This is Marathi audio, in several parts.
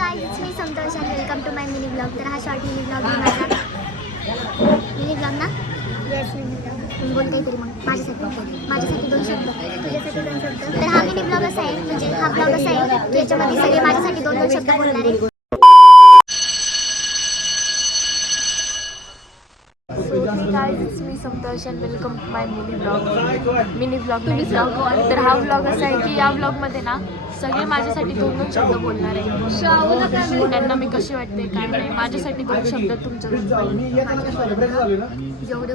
गाईज मी संतोष आणि welcome to my mini blog तर हा शॉर्ट मिनी ब्लॉग माझा मिनी ब्लॉग ना येस मिनी ब्लॉग बोल काहीतरी मग. माझ्यासाठी माझ्यासाठी दोन शब्द. तुझ्यासाठी दोन शब्द. तर हा मिनी ब्लॉग असा आहे. म्हणजे हा ब्लॉग असा आहे. की याच्यामध्ये सगळे माझ्यासाठी दोन दोन शब्द बोलणार आहे so hey guys it's me Santosh and welcome to my mini blog mini blog mini blog तर हा ब्लॉग असा आहे की या ब्लॉगमध्ये ना सगळे माझ्यासाठी दोन दोन शब्द बोलणार आहे. त्यांना मी कशी वाटते काय नाही माझ्यासाठी दोन शब्द तुमच्या जेवढे तर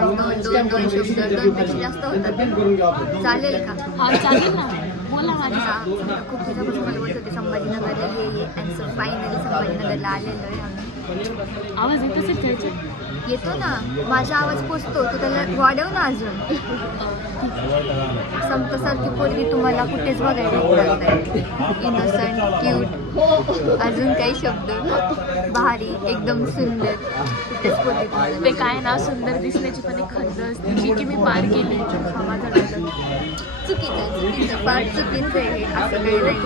दोन दोन दोन शब्द दोनपेक्षा जास्त होतात. चालेल का? हा चालेल ना. बोला माझ्या. हा, खूप दिवसापासून मला बोलत होते संभाजीनगरला ये आणि फायनली संभाजीनगरला आलेलो आहे आम्ही. आवाज येतच आहे त्याच्यात येतो ना. माझा आवाज पोचतो. तू त्याला वाढव ना अजून. संपसारखी पोरगी तुम्हाला कुठेच बघायला इनोसंट क्यूट अजून काही शब्द? भारी एकदम सुंदर. कुठेच पोरगी तुम्हाला ते काय ना सुंदर दिसण्याची पण एक खंत असते. जी की मी पार केली. हा माझा. चुकीचं आहे चुकीचं फार चुकीचं आहे. असं काही नाही.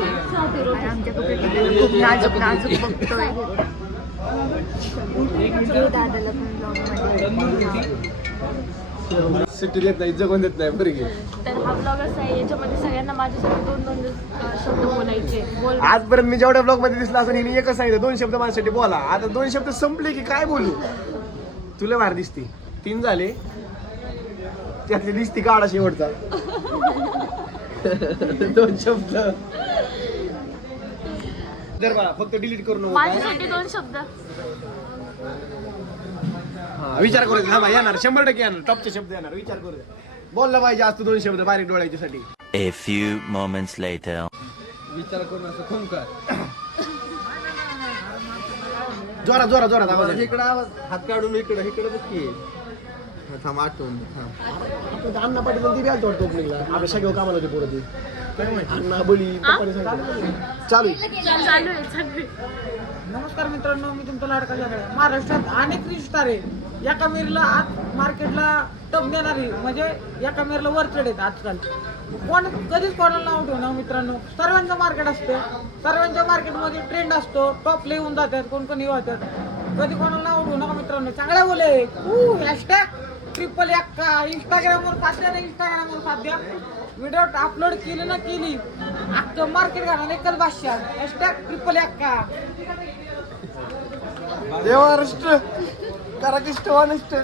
आमच्या खूप नाजूक नाजूक बघतोय. दादाला पण ब्लॉगमध्ये सुट्टी देत नाही जगून देत नाही बरं की. तर हा ब्लॉग असा आहे याच्यामध्ये सगळ्यांना माझ्यासाठी दोन दोन अं, शब्द बोलायचे. बोल. आजपर्यंत मी जेवढ्या ब्लॉगमध्ये दिसला असं हिने एकच सांगितलं दोन शब्द माझ्यासाठी बोला. आता दोन शब्द संपले की काय बोलू? तुला भार दिसते. तीन झाले. त्यातली दिसती काढा शेवटचा. दोन शब्द. जर बघा फक्त डिलीट करू नको. काय? माझ्यासाठी दोन शब्द. हा, विचार करू दे. हा बा, येणार. शंभर टक्के येणार. टॉपचे शब्द येणार. विचार करू दे. बोलला पाहिजे आज तू दोन शब्द बारीक डोळ्याच्यासाठी. A few moments later. विचार करून असं खून कर? जोरा जोरा जोरा आवाज येतो. इकडं आवाज. हात काढून इकडं इकडं बघ की. हा, थांब आठवून थांब आपण अण्णा पाटील ती बी तोडतो ओपनिंगला आपल्या सगळं कामाला होते पोरं ती. चालू आहे. चालू आहे सगळे नमस्कार मित्रांनो मी तुमचा लाडका जागळे महाराष्ट्रात अनेक रिश्तार आहे एका मिरला आत मार्केटला टप देणारी म्हणजे एका मिरला वर चढ आजकाल. कोण कधीच कोणाला नाव ठेवणार मित्रांनो. सर्वांचं मार्केट असतं. सर्वांच्या मार्केटमध्ये ट्रेंड असतो. टॉप येऊन जातात कोण कोण येऊ जातात कधी कोणाला नाव ठेवू नका मित्रांनो. चांगल्या बोले हॅशटॅग ट्रिपल एक इंस्टाग्रामवर साध्या ना इंस्टाग्रामवर साध्या व्हिडिओ अपलोड केली ना केली. अख्खं मार्केट घालणार एकच भाषा. हॅशटॅग ट्रिपल एक्का देवारिष्ट कराकिष्ट वानिष्ट